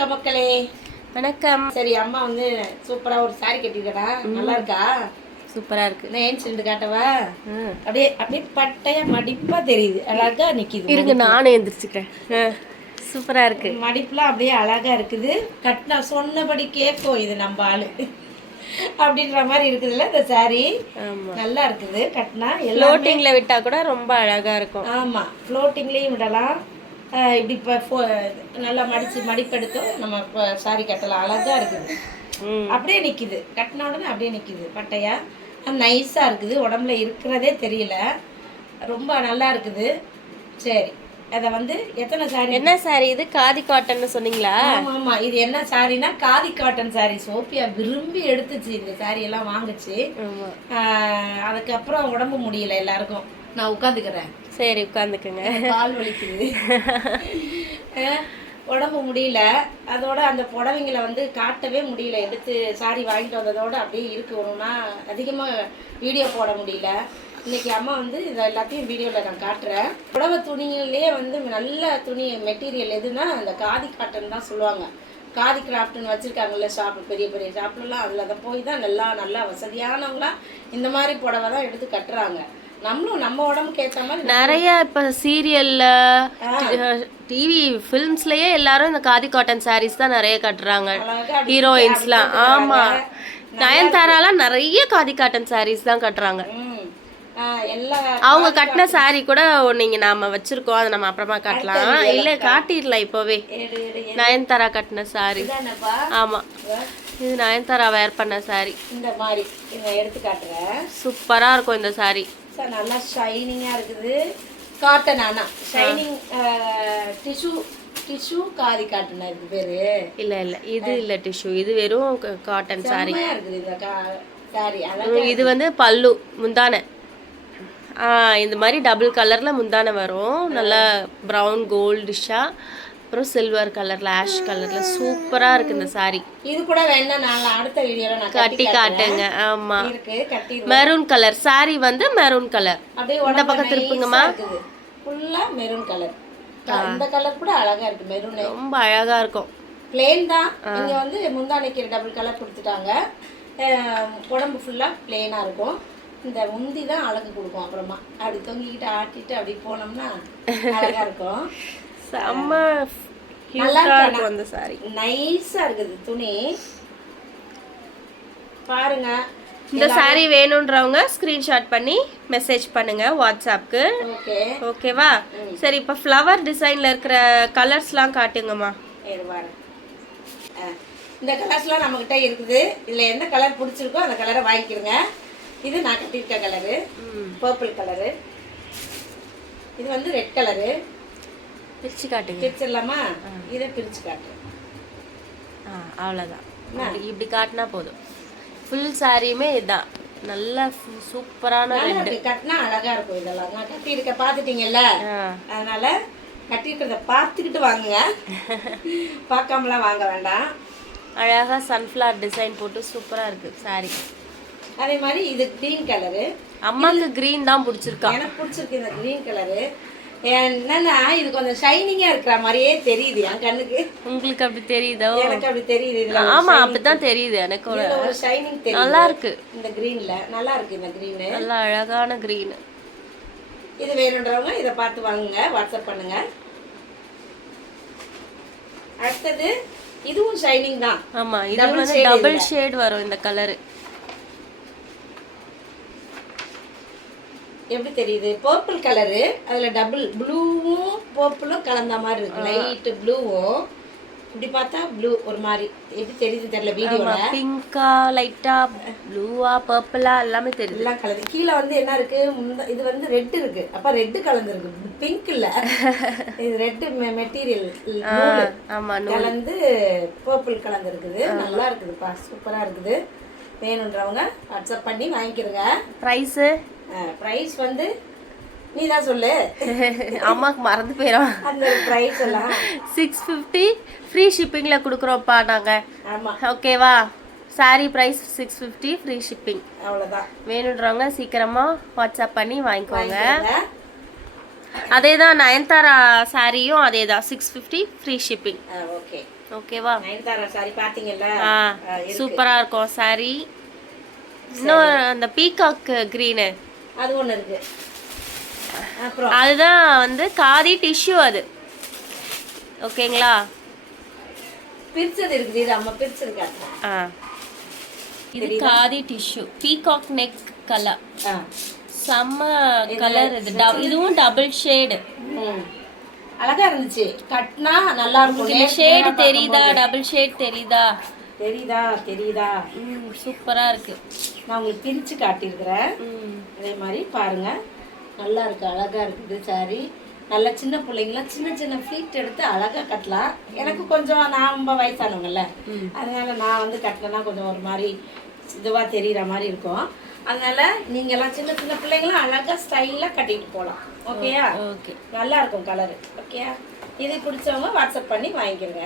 வணக்கம் மக்களே. வணக்கம். சரி, அம்மா வந்து சூப்பரா ஒரு சாரி கட்டிருக்கடா. நல்லா இருக்கா? சூப்பரா இருக்கு. நான் ஏன் சென்று காட்டவா? அப்படியே அப்படியே பட்டையா மடிப்பா தெரியுது, அழகா நிக்குது. இருங்க நானே எந்திரிச்சுக்கிறேன். சூப்பரா இருக்கு. மடிப்புலாம் அப்படியே அழகா இருக்குது. கட்டினா சொன்னபடி கேட்கும் இது நம்ம ஆளு அப்படின்ற மாதிரி இருக்குதுல்ல இந்த சாரி. நல்லா இருக்குது. கட்டினா ஃப்ளோட்டிங்ல விட்டா கூட ரொம்ப அழகா இருக்கும். ஆமா, ஃப்ளோட்டிங்லயும் விடலாம். இப்படி இப்போ நல்லா மடிப்பெடுத்து நம்ம சாரி கட்டலாம். அழகா இருக்குது. அப்படியே நிக்குது, கட்டின உடனே அப்படியே நிக்குது பட்டையா. நைஸா இருக்குது, உடம்புல இருக்கிறதே தெரியல. ரொம்ப நல்லா இருக்குது. சரி, அதை வந்து எத்தனை சாரி? என்ன சாரி இது? காதி காட்டன் சொன்னீங்களா? ஆமா, இது என்ன சாரினா காதி காட்டன் சாரி. சோபியா விரும்பி எடுத்துச்சு இந்த சாரி எல்லாம் வாங்குச்சு. அதுக்கப்புறம் உடம்பு முடியல எல்லாருக்கும். நான் உட்காந்துக்கிறேன். சரி, உட்காந்துக்குங்க. கால் வலிக்குது, உடம்பு முடியல. அதோட அந்த புடவைங்களை வந்து காட்டவே முடியல. எடுத்து சாரி வாங்கிட்டு வந்ததோட அப்படியே இருக்கு. ஒன்றுனா அதிகமாக வீடியோ போட முடியல. இன்னைக்கு அம்மா வந்து இதை எல்லாத்தையும் வீடியோவில் நான் காட்டுறேன். புடவை துணியிலே வந்து நல்ல துணி மெட்டீரியல் எதுனா அந்த காதி காட்டன் தான் சொல்லுவாங்க. காதி கிராஃப்ட்னு வச்சுருக்காங்கல்ல ஷாப்பு, பெரிய பெரிய ஷாப்லலாம். அதில் அதை போய் தான் நல்லா வசதியானவங்களாம் இந்த மாதிரி புடவை தான் எடுத்து கட்டுறாங்க. நம்மளும் நம்ம உடம்புக்கு ஏற்ற மாதிரி நிறைய இப்போ சீரியல்ல, டிவி ஃபிலிம்ஸ்லயே எல்லாரும் இந்த காதி காட்டன் சாரீஸ் தான் நிறைய கட்டுறாங்க ஹீரோயின்ஸ்லாம். ஆமா, நயன்தாராலாம் நிறைய காதி காட்டன் சாரீஸ் தான் கட்டுறாங்க. அவங்க கட்டின சாரி கூட நீங்க நாம வச்சிருக்கோம், அதை நம்ம அப்புறமா காட்டலாம். இல்ல காட்டிடலாம் இப்போவே. நயன்தாரா கட்டின சாரி. ஆமா, இது நயன்தாரா வேர் பண்ண சாரி. இந்த மாதிரி இதை எடுத்து காட்டுறேன். சூப்பரா இருக்கும் இந்த சாரி. நல்லா ஷைனிங்கா இருக்குது. காட்டன், ஆனா ஷைனிங் டிஷ்யூ காதி காட்டன் இது பேரு. இல்ல இது இல்ல டிஷ்யூ, இது வெறும் காட்டன் சாரி இருக்குது. இந்த சாரி இது வந்து பல்லு முந்தானை. இந்த மாதிரி டபுள் கலர்ல முந்தானை வரும். நல்லா ப்ரௌன் கோல்டிஷா, அப்புறம் சில்வர் கலர்ல, ஆஷ் கலர்ல சூப்பரா இருக்கு இந்த சாரி. இது கூட வேணா நான் அடுத்த வீடியோல நான் கட்டி காட்டுங்க. ஆமா, மெரூன் கலர் சாரி வந்து மெரூன் கலர். அப்படியே இந்த பக்கம் திருப்புங்கம்மா. ஃபுல்லா மெரூன் கலர். இந்த கலர் கூட அழகா இருக்கு. மெரூன் ரொம்ப அழகா இருக்கும். பிளேன் தான். இங்க வந்து முந்தானைக்கு டபுள் கலர் கொடுத்துட்டாங்க. உடம்பு ஃபுல்லா பிளேனா இருக்கும். இந்த முந்தி தான் அழகு கொடுக்கும். அப்புறமா அப்படி தொங்கிக்கிட்டு ஆட்டிட்டு அப்படி போனோம்னா அழகா இருக்கும். செம்ம நல்லா இருக்கும் அந்த சாரி. நைஸா இருக்குது துணி. பாருங்க, இந்த சாரி வேணும்ன்றவங்க ஸ்கிரீன்ஷாட் பண்ணி மெசேஜ் பண்ணுங்க வாட்ஸ்அப்க்கு. ஓகேவா? சரி, இப்போ ஃப்ளவர் டிசைன்ல இருக்கிற கலர்ஸ்லாம் காட்டுங்கம்மா. இந்த கலர்ஸ்லாம் நம்மகிட்ட இருக்குது. இதுல எந்த கலர் பிடிச்சிருக்கோ அந்த கலரை வாங்கிக்கிறங்க. இது நான் கட்டியிருக்க கலரு பர்பிள் கலரு. இது வந்து ரெட் கலரு. பிரிச்சு காட்டுங்க. பிரிச்சிடலாமா? இதை பிரிச்சு காட்டு. அவ்வளோதான், இப்படி காட்டினா போதும். ஃபுல் சாரியுமே இதுதான். நல்லா சூப்பரான ரெட். கட்டினா அழகா இருக்கும். இதெல்லாம் நான் கட்டியிருக்க பார்த்துட்டீங்கல்ல, அதனால கட்டியிருக்கிறத பார்த்துக்கிட்டு வாங்குங்க. பார்க்காமலாம் வாங்க வேண்டாம். அழகா சன்ஃப்ளவர் டிசைன் போட்டு சூப்பரா இருக்கு சாரி. அதே மாதிரி இது கிரீன் கலரு. அம்மாக்கு கிரீன் தான் பிடிச்சிருக்கா. எனக்கு பிடிச்சிருக்கு இந்த கிரீன் கலரு. என்னன்னா இது கொஞ்சம் ஷைனிங்கா இருக்கிற மாதிரியே தெரியுது என் கண்ணுக்கு. உங்களுக்கு அப்படி தெரியுதோ? எனக்கு அப்படி தெரியுது. இதுல ஆமா, அப்படிதான் தெரியுது எனக்கு. ஒரு ஷைனிங் தெரியுது. நல்லா இருக்கு இந்த கிரீன்ல. நல்லா இருக்கு இந்த கிரீன். நல்லா அழகான கிரீன். இது வேணும்ன்றவங்க இதை பார்த்து வாங்குங்க, வாட்ஸ்அப் பண்ணுங்க. அடுத்தது இதுவும் ஷைனிங் தான். ஆமா, இது வந்து டபுள் ஷேட் வரும் இந்த கலர். எப்படி தெரியுது? Purple colour. அதுல டபுள் ப்ளூவும் பர்பிளும் கலந்த மாதிரி இருக்கு. லைட் ப்ளூவும் இப்படி பார்த்தா ப்ளூ ஒரு மாதிரி. எப்படி தெரியுது தெரியல வீடியோல. பிங்கா, லைட்டா ப்ளூவா, பர்பிளா எல்லாமே தெரியுது. எல்லாம் கலந்து. கீழே வந்து என்ன இருக்கு? இது வந்து ரெட் இருக்கு. அப்ப ரெட் கலந்துருக்கு, பிங்க் இல்ல. இது ரெட் மெட்டீரியல் கலந்து பர்பிள் கலந்து இருக்குது. நல்லா இருக்குதுப்பா, சூப்பரா இருக்குது. வேணுன்றவங்க வாட்ஸ்அப் பண்ணி வாங்கிக்கிறங்க. ப்ரைஸ் வந்து நீ தான் சொல்லு. அம்மாக்கு மறந்து போயிடும் அந்த ப்ரைஸ் எல்லாம். 650 ஃப்ரீ ஷிப்பிங்ல கொடுக்குறோம்ப்பா நாங்க. ஆமா, ஓகேவா? Sari price 650 free shipping. அவ்வளவுதான். வேணுன்றவங்க சீக்கிரமா வாட்ஸ்அப் பண்ணி வாங்கிக்கோங்க. அதே தான் நயன்தாரா சாரியும் அதே தான் 650 ஃப்ரீ ஷிப்பிங். ஓகே. ஓகேவா? நயன்தாரா சாரி பாத்தீங்கல்ல, சூப்பரா இருக்கும் சாரி. இன்னும் அந்த பீகாக் கிரீனு அது ஒண்ணு இருக்கு. அப்புறம் அதுதான் வந்து காதி டிஷ்யூ அது. ஓகேங்களா? பிரிச்சது இருக்குது, இது அம்மா பிரிச்சிருக்காங்க. இது khadi tissue peacock neck colour. செம்ம கலர் இது. இதுவும் டபுள் ஷேடு. அழகா இருந்துச்சு. கட்னா நல்லா இருக்கும். இந்த ஷேடு தெரியுதா? டபுள் ஷேட் தெரியுதா? தெரியுதா? சூப்பரா இருக்கு. நான் உங்களுக்கு பிரிச்சு காட்டியிருக்கிறேன். அதே மாதிரி பாருங்க, நல்லா இருக்கு, அழகா இருக்குது சாரி. நல்ல சின்ன பிள்ளைங்களாம் சின்ன சின்ன ஃப்ளீட் எடுத்து அழகா கட்டலாம். எனக்கு கொஞ்சம் நான் ரொம்ப வயசானவங்கல்ல, அதனால நான் வந்து கட்டினா கொஞ்சம் ஒரு மாதிரி இதுவா தெரியுற மாதிரி இருக்கும். அதனால நீங்க எல்லாம் சின்ன சின்ன பிள்ளைங்களும் அழகா ஸ்டைலா கட்டிட்டு போகலாம். ஓகேயா? ஓகே, நல்லா இருக்கும் கலரு. ஓகேயா? இது பிடிச்சவங்க வாட்ஸ்அப் பண்ணி வாங்கிக்கிறங்க.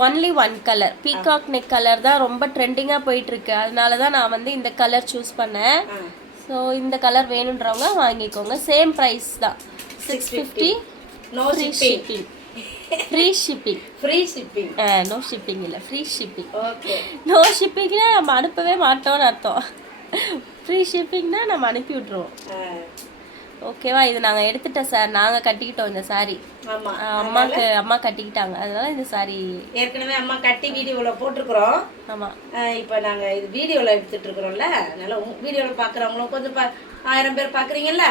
Only one colour peacock neck colour தான் ரொம்ப ட்ரெண்டிங்கா போயிட்டு இருக்கு. அதனால தான் நான் வந்து இந்த கலர் சூஸ் பண்ணேன். ஸோ இந்த கலர் வேணுன்றவங்க வாங்கிக்கோங்க. சேம் ப்ரைஸ் தான், 650. No shipping. Free shipping. No shipping இல்லை, ஃப்ரீ ஷிப்பிங். ஓகே. நோ ஷிப்பிங்னா நம்ம அனுப்பவே மாட்டோம்னு அர்த்தம். ஃப்ரீ ஷிப்பிங்னா நம்ம அனுப்பி விட்ருவோம். ஓகேவா? இது நாங்கள் எடுத்துட்டோம் சார், நாங்கள் கட்டிக்கிட்டோம் இந்த சாரி. அம்மா கட்டிக்கிட்டாங்க, அதனால இந்த சாரி ஏற்கனவே அம்மா கட்டி வீடியோவில் போட்டிருக்கிறோம். ஆமாம், இப்போ நாங்கள் இது வீடியோவில் எடுத்துட்டு இருக்கிறோம்ல, அதனால வீடியோவில் பார்க்குறவங்களும் கொஞ்சம் 1000 பேர் பார்க்குறீங்கல்ல,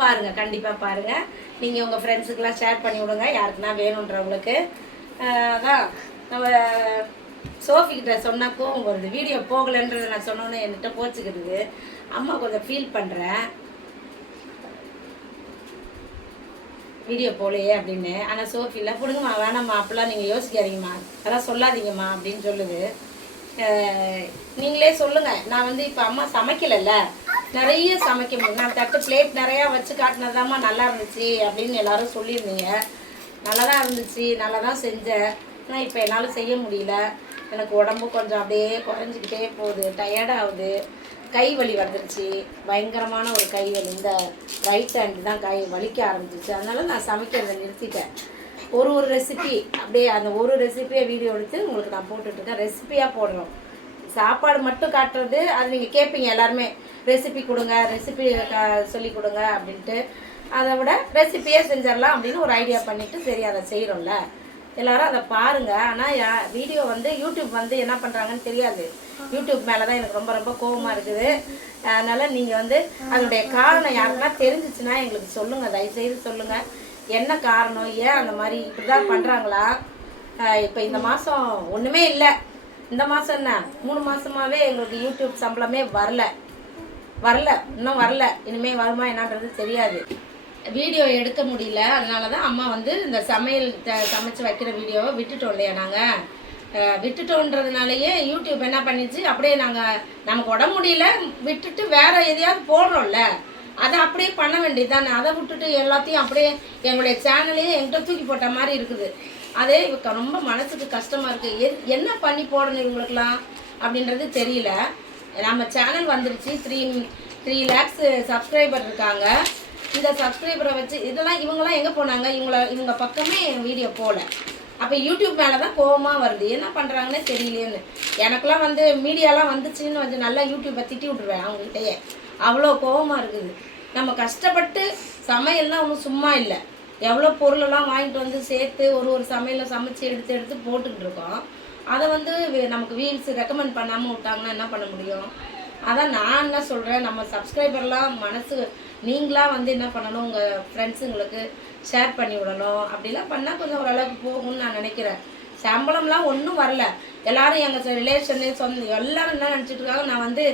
பாருங்க, கண்டிப்பாக பாருங்க. நீங்கள் உங்கள் ஃப்ரெண்ட்ஸுக்கெல்லாம் ஷேர் பண்ணி விடுங்க, யாருக்குன்னா வேணுன்றவங்களுக்கு. அதான் நம்ம சோஃபிக்கிட்ட சொன்னா கோவம் வருது, வீடியோ போகலைன்றதை நான் சொன்னோன்னே என்கிட்ட போச்சுக்கிடுது. அம்மா கொஞ்சம் ஃபீல் பண்ணுறேன், வீடியோ போகலையே அப்படின்னு. ஆனால் சோஃபியில் பிடுங்கம்மா, வேணாம்மா, அப்படிலாம் நீங்கள் யோசிக்காதீங்கம்மா, அதெல்லாம் சொல்லாதீங்கம்மா அப்படின்னு சொல்லுது. நீங்களே சொல்லுங்கள். நான் வந்து இப்போ அம்மா சமைக்கலைல்ல, நிறைய சமைக்க முடியும். நான் தட்டு பிளேட் நிறையா வச்சு காட்டினதாம்மா நல்லா இருந்துச்சு அப்படின்னு எல்லாரும் சொல்லியிருந்தீங்க. நல்லா தான் இருந்துச்சு, நல்லா தான் செஞ்சேன். ஆனால் இப்போ என்னால் செய்ய முடியல. எனக்கு உடம்பு கொஞ்சம் அப்படியே குறைஞ்சிக்கிட்டே போகுது, டயர்டாகுது, கை வலி வந்துருச்சு, பயங்கரமான ஒரு கை வலி. இந்த ரைட் ஹேண்டு தான் கை வலிக்க ஆரம்பிச்சிச்சு. அதனால நான் சமைக்கிறதை நிறுத்திட்டேன். ஒரு ரெசிபி அப்படியே அந்த ஒரு ரெசிபியை வீடியோ எடுத்து உங்களுக்கு நான் போட்டுட்ருக்கேன். ரெசிபியாக போடுறோம். சாப்பாடு மட்டும் காட்டுறது அது நீங்கள் கேட்பீங்க எல்லாருமே, ரெசிபி கொடுங்க, ரெசிபி சொல்லி கொடுங்க அப்படின்ட்டு. அதை விட ரெசிபியே செஞ்சிடலாம் அப்படின்னு ஒரு ஐடியா பண்ணிவிட்டு சரி அதை செய்கிறோம்ல, எல்லாரும் அதை பாருங்கள். ஆனால் வீடியோ வந்து யூடியூப் வந்து என்ன பண்ணுறாங்கன்னு தெரியாது. யூடியூப் மேலே தான் எனக்கு ரொம்ப ரொம்ப கோபமாக இருக்குது. அதனால் நீங்கள் வந்து அதனுடைய காரணம் யாருன்னா தெரிஞ்சிச்சுன்னா எங்களுக்கு சொல்லுங்கள், தயவுசெய்து சொல்லுங்கள். என்ன காரணம், ஏன் அந்த மாதிரி இப்படி தான் பண்ணுறாங்களா? இப்போ இந்த மாதம் ஒன்றுமே இல்லை, இந்த மாதம் என்ன 3 மாதமாகவே எங்களுக்கு யூடியூப் சம்பளமே வரல, இன்னும் வரல. இனிமேல் வருமா என்னன்றது தெரியாது. வீடியோ எடுக்க முடியல. அதனால தான் அம்மா வந்து இந்த சமையல் சமைச்சு வைக்கிற வீடியோவை விட்டுட்டோம் இல்லையா. நாங்கள் விட்டுட்டோன்றதுனாலயே யூடியூப் என்ன பண்ணிச்சு, அப்படியே நமக்கு உடம்பு முடியல விட்டுட்டு வேறு எதையாவது போடுறோம்ல, அதை அப்படியே பண்ண வேண்டியது தானே. அதை விட்டுட்டு எல்லாத்தையும் அப்படியே எங்களுடைய சேனலையே என்கிட்ட தூக்கி போட்ட மாதிரி இருக்குது. அதே ரொம்ப மனசுக்கு கஷ்டமாக இருக்குது. என்ன பண்ணி போடணும் இவங்களுக்கெல்லாம் அப்படின்றது தெரியல. நம்ம சேனல் வந்துருச்சு, 3 lakhs சப்ஸ்கிரைபர் இருக்காங்க. இந்த சப்ஸ்கிரைபரை வச்சு இதெல்லாம் இவங்கெல்லாம் எங்கே போனாங்க? இவங்க பக்கமே வீடியோ போகல. அப்போ யூடியூப் மேலே தான் கோபமாக வருது, என்ன பண்ணுறாங்கன்னே தெரியலேன்னு. எனக்கெல்லாம் வந்து மீடியாலாம் வந்துச்சுன்னு வந்து நல்லா யூடியூப்பை திட்டி விட்ருவேன் அவங்ககிட்டயே, அவ்வளோ கோபமாக இருக்குது. நம்ம கஷ்டப்பட்டு சமையல்லாம் ஒன்றும் சும்மா இல்லை, எவ்வளோ பொருளெல்லாம் வாங்கிட்டு வந்து சேர்த்து ஒரு சமையலை சமைச்சு எடுத்து போட்டுக்கிட்டு இருக்கோம். அதை வந்து நமக்கு வீல்ஸ் ரெக்கமெண்ட் பண்ணாமல் விட்டாங்கன்னா என்ன பண்ண முடியும்? அதான் நான் என்ன சொல்கிறேன், நம்ம சப்ஸ்கிரைபர்லாம் மனசு நீங்களாக வந்து என்ன பண்ணணும், உங்கள் ஃப்ரெண்ட்ஸுங்களுக்கு ஷேர் பண்ணி விடணும். அப்படிலாம் பண்ணால் கொஞ்சம் ஓரளவுக்கு போகும்னு நான் நினைக்கிறேன். சம்பளம்லாம் ஒன்றும் வரல. எல்லோரும் எங்கள் ரிலேஷனு சொந்த எல்லோரும் என்ன நினச்சிட்ருக்காங்க, நான் வந்து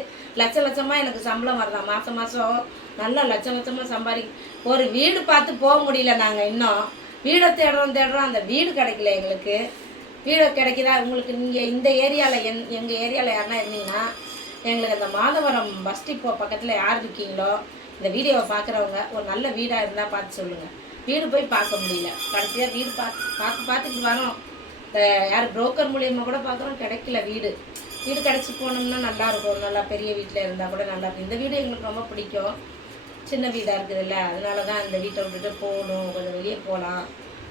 லட்சமாக எனக்கு சம்பளம் வரதான், மாதம் நல்லா லட்சமாக சம்பாதி. ஒரு வீடு பார்த்து போக முடியல. நாங்கள் இன்னும் வீடை தேடுறோம், அந்த வீடு கிடைக்கல எங்களுக்கு. வீடு கிடைக்குதா உங்களுக்கு? நீங்கள் இந்த ஏரியாவில் எங்கள் ஏரியாவில் யாருன்னா இருந்தீங்கன்னா எங்களுக்கு அந்த மாதவரம் பஸ் டிப்போ பக்கத்தில் யார் இருக்கீங்களோ இந்த வீடியோவை பார்க்குறவங்க ஒரு நல்ல வீடாக இருந்தால் பார்த்து சொல்லுங்கள். வீடு போய் பார்க்க முடியல, கடைசியாக வீடு பார்த்துட்டு வரோம். யார் புரோக்கர் மூலியமாக கூட பார்க்குறோம், கிடைக்கல. வீடு கிடச்சி போனோம்னா நல்லாயிருக்கும், நல்லா பெரிய வீட்டில் இருந்தால் கூட நல்லாயிருக்கும். இந்த வீடு எங்களுக்கு ரொம்ப பிடிக்கும், சின்ன வீடாக இருக்குதுல்ல, அதனால தான் இந்த வீட்டை விட்டுட்டு போகணும், கொஞ்சம் வெளியே போகலாம்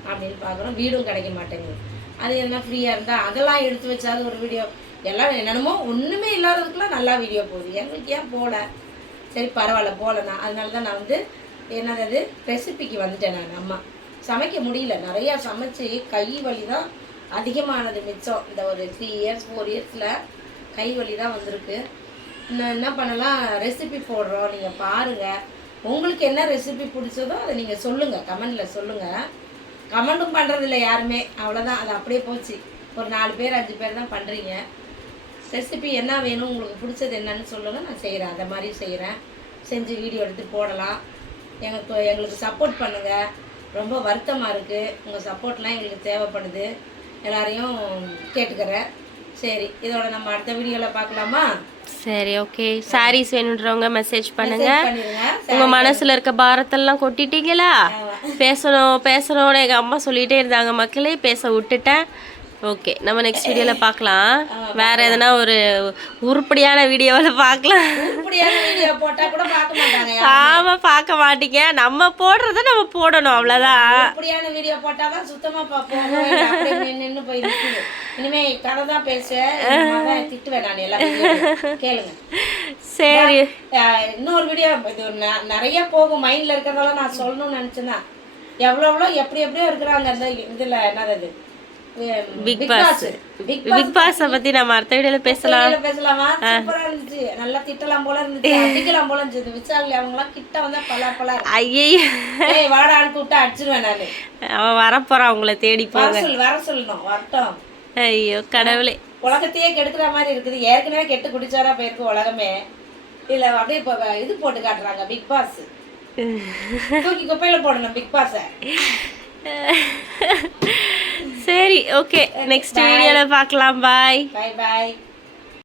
அப்படின்னு பார்க்குறோம். வீடும் கிடைக்க மாட்டேங்குது. அது எதனா ஃப்ரீயாக இருந்தால் அதெல்லாம் எடுத்து வச்சாது ஒரு வீடியோ. எல்லாம் என்னென்னமோ ஒன்றுமே இல்லாததுக்குலாம் நல்லா வீடியோ போகுது. எங்களுக்கு ஏன் போகல? சரி பரவாயில்ல போகலண்ணா. அதனால தான் நான் வந்து என்னது ரெசிபிக்கு வந்துட்டேன். நான் அம்மா சமைக்க முடியல, நிறையா சமைச்சு கை வலி தான் அதிகமானது மிச்சம். இந்த ஒரு 3 இயர்ஸ் 4 இயர்ஸில் கை வலி தான் வந்திருக்கு. இன்னும் என்ன பண்ணலாம், ரெசிபி போடுறோம், நீங்கள் பாருங்கள். உங்களுக்கு என்ன ரெசிபி பிடிச்சதோ அதை நீங்கள் சொல்லுங்கள், கமெண்டில் சொல்லுங்கள். கமெண்ட்டும் பண்ணுறதில்ல யாருமே, அவ்வளோதான். அது அப்படியே போச்சு. ஒரு 4 பேர் 5 பேர் தான் பண்ணுறீங்க. ரெசிபி என்ன வேணும், உங்களுக்கு பிடிச்சது என்னன்னு சொல்லுங்கள், நான் செய்கிறேன். அதை மாதிரி செய்கிறேன், செஞ்சு வீடியோ எடுத்து போடலாம். எங்களுக்கு சப்போர்ட் பண்ணுங்கள். ரொம்ப வருத்தமாக இருக்குது, உங்கள் சப்போர்ட்லாம் எங்களுக்கு தேவைப்படுது. எல்லாரையும் கேட்டுக்கிறேன். சரி, இதோட நம்ம அடுத்த வீடியோவில் பார்க்கலாமா? சரி, ஓகே. சாரீஸ் வேணுன்றவங்க மெசேஜ் பண்ணுங்க. பண்ணிடுங்க. உங்க மனசுல இருக்க பாரத்தெல்லாம் கொட்டிட்டீங்களா? பேசணும்னு எங்க அம்மா சொல்லிட்டே இருந்தாங்க, மக்களே பேச விட்டுட்டேன். ஓகே, நம்ம நெக்ஸ்ட் வீடியோல பார்க்கலாம். வேற எதனா ஒரு உருப்படியான வீடியோவில் பார்க்கலாம். உருப்படியான வீடியோ போட்டால் கூட பார்க்க மாட்டாங்க. ஆமா, பார்க்க மாட்டீங்க. நம்ம போடுறத நம்ம போடணும், அவ்வளோதான். உருப்படியான வீடியோ போட்டால் தான் சுத்தமாக பார்ப்போம். நின்று போய் நிற்குது. இனிமே கதை தான் பேசுவேன், திட்டுவேன் நான். எல்லாம் கேளுங்க. சரி, இன்னொரு வீடியோ இது நிறைய போகும். மைண்டில் இருக்கிறதெல்லாம் நான் சொல்லணும்னு நினச்சேன்னா எவ்வளோ எப்படியோ இருக்கிறாங்க. அந்த இதில் என்னது பிக் பாஸ் பத்தி நம்ம அடுத்த வீடியோல பேசலாமா? சூப்பரா இருந்துச்சு. நல்லா திட்டலாம் போல இருந்துச்சு, அடிக்கலாம் போல இருந்துச்சு. விசாலி அவங்க எல்லாம் கிட்ட வந்தா பல ஐயோ, வாடான்னு கூப்பிட்டு அடிச்சிருவேன் நானு. அவன் வரப்போறான், உங்களை தேடி போக. வர சொல்லணும், வரட்டும். ஐயோ கடவுளே, உலகத்தையே கெடுக்கிற மாதிரி இருக்குது. ஏற்கனவே கெட்டு குடிச்சாரா போயிருக்கு உலகமே. இல்ல அப்படியே இப்போ இது போட்டு காட்டுறாங்க பிக் பாஸ். தூக்கி குப்பையில போடணும் பிக் பாஸ. சரி, ஓகே, நெக்ஸ்ட் வீடியோல பார்க்கலாம். பாய் பாய்.